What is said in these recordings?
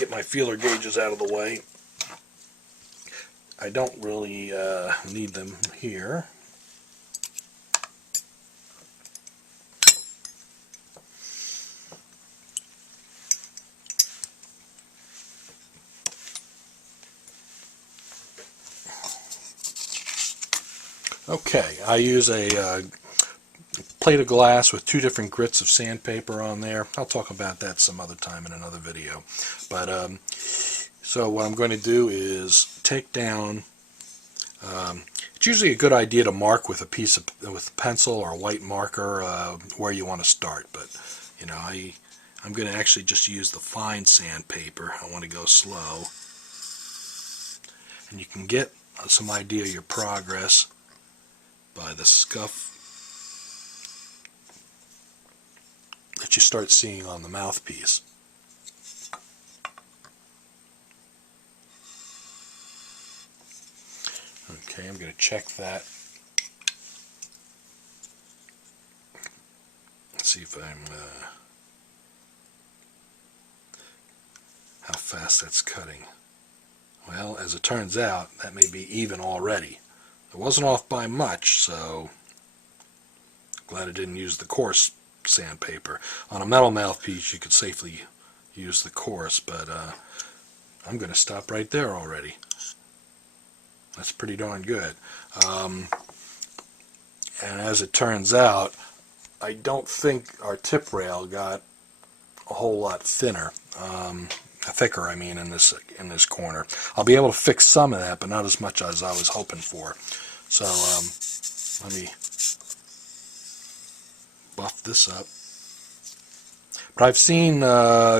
get my feeler gauges out of the way. I don't really need them here. Okay, I use a plate of glass with 2 different grits of sandpaper on there. I'll talk about that some other time in another video. But so what I'm going to do is take down. It's usually a good idea to mark with with a pencil or a white marker where you want to start. But you know, I'm going to actually just use the fine sandpaper. I want to go slow, and you can get some idea of your progress by the scuff that you start seeing on the mouthpiece. Okay, I'm going to check that. Let's see if I'm how fast that's cutting. Well, as it turns out, that may be even already. It wasn't off by much, so glad I didn't use the coarse sandpaper. On a metal mouthpiece, you could safely use the coarse, but I'm going to stop right there already. That's pretty darn good. And as it turns out, I don't think our tip rail got a whole lot thinner. Thicker, I mean, in this corner. I'll be able to fix some of that, but not as much as I was hoping for. So let me buff this up. But I've seen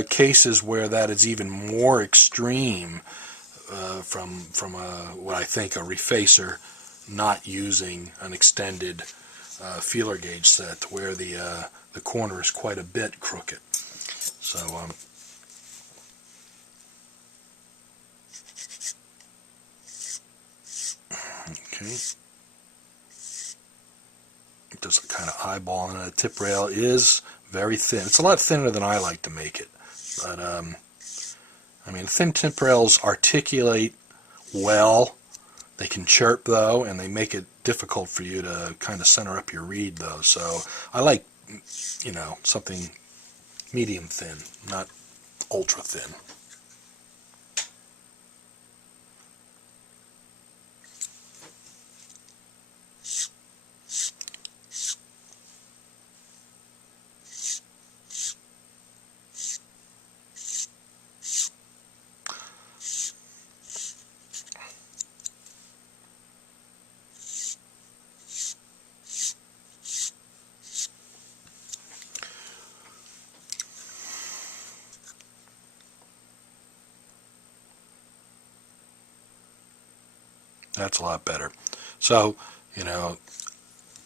cases where that is even more extreme from what I think a refacer not using an extended feeler gauge set, where the corner is quite a bit crooked. So okay, just kind of eyeballing, and the tip rail is very thin. It's a lot thinner than I like to make it, but I mean, thin tip rails articulate well. They can chirp though, and they make it difficult for you to kind of center up your reed though. So I like, you know, something medium thin, not ultra thin. That's a lot better. So, you know,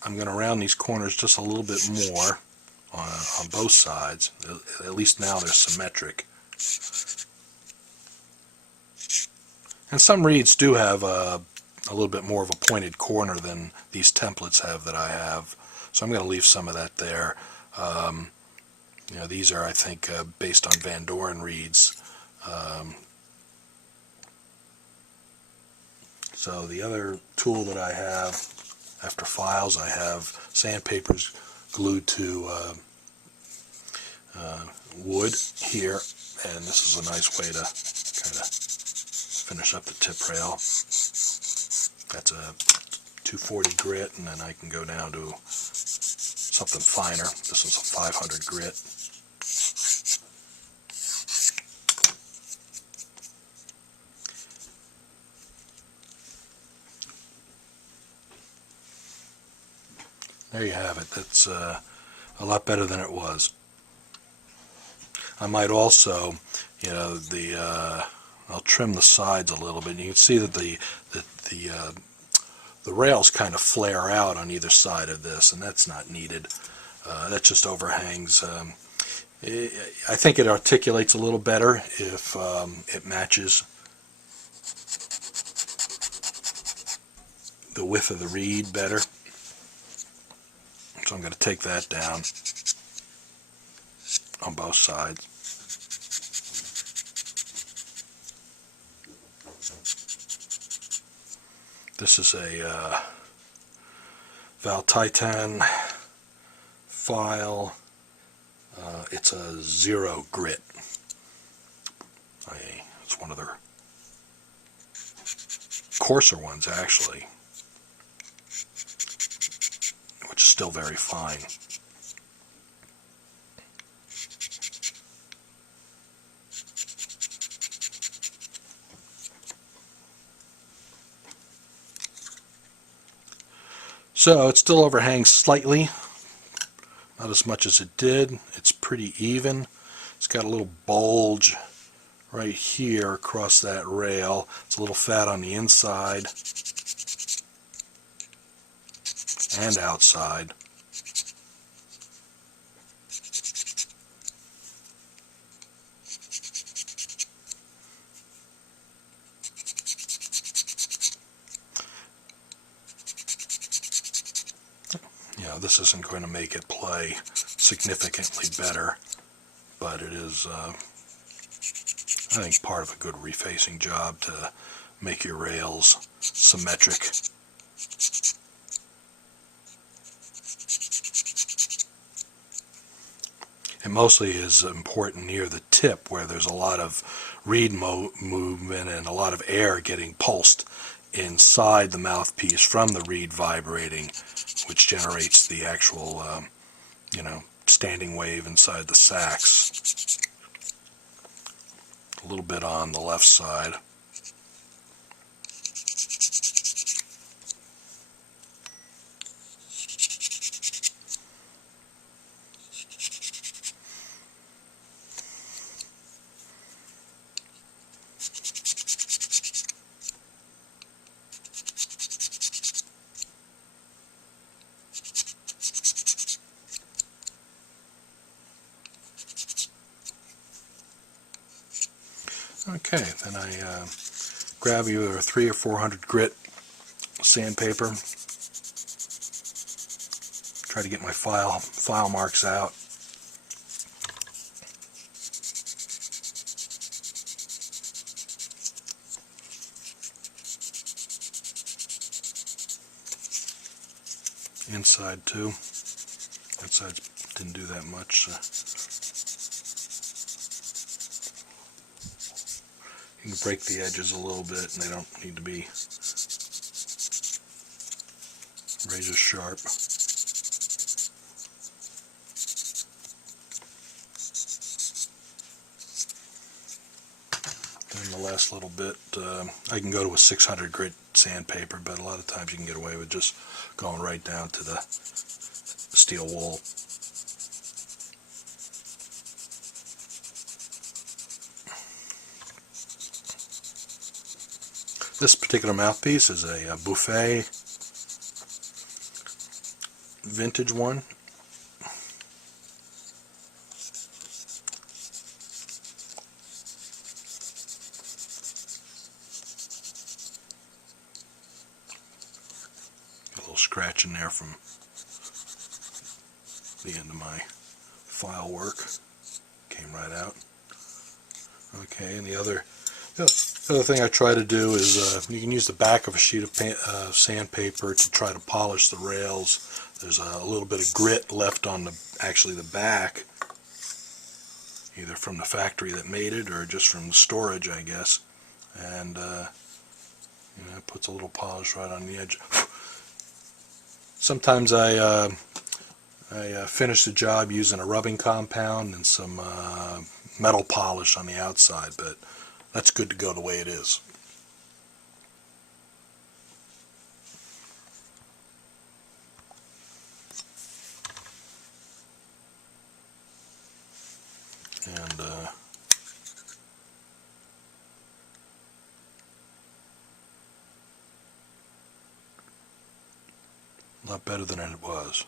I'm going to round these corners just a little bit more on both sides. At least now they're symmetric. And some reeds do have a little bit more of a pointed corner than these templates have that I have. So I'm going to leave some of that there. You know, these are, I think, based on Van Doren reeds. So the other tool that I have after files, I have sandpapers glued to wood here, and this is a nice way to kind of finish up the tip rail. That's a 240 grit, and then I can go down to something finer. This is a 500 grit. There you have it. That's a lot better than it was. I might also, you know, I'll trim the sides a little bit. You can see that the rails kind of flare out on either side of this, and that's not needed. That just overhangs. I think it articulates a little better if it matches the width of the reed better. So I'm going to take that down on both sides. This is a Val Titan file. It's a 0 grit. It's one of their coarser ones, actually, which is still very fine. So it still overhangs slightly, not as much as it did. It's pretty even. It's got a little bulge right here across that rail. It's a little fat on the inside and outside. This isn't going to make it play significantly better, but it is, I think, part of a good refacing job to make your rails symmetric. It mostly is important near the tip where there's a lot of reed movement and a lot of air getting pulsed inside the mouthpiece from the reed vibrating, which generates the actual, standing wave inside the sax. A little bit on the left side. Okay, then I grab either a 300 or 400 grit sandpaper, try to get my file marks out. Inside too. Outside didn't do that much. You can break the edges a little bit, and they don't need to be razor sharp. Then the last little bit, I can go to a 600 grit sandpaper, but a lot of times you can get away with just going right down to the steel wool. This particular mouthpiece is a Buffet vintage one. Got a little scratch in there from the end of my file work. Came right out. Okay, and the other thing I try to do is you can use the back of a sheet of sandpaper to try to polish the rails. There's a little bit of grit left on actually the back, either from the factory that made it or just from the storage, I guess. And it puts a little polish right on the edge. Sometimes I finish the job using a rubbing compound and some metal polish on the outside, but that's good to go the way it is. And a lot better than it was.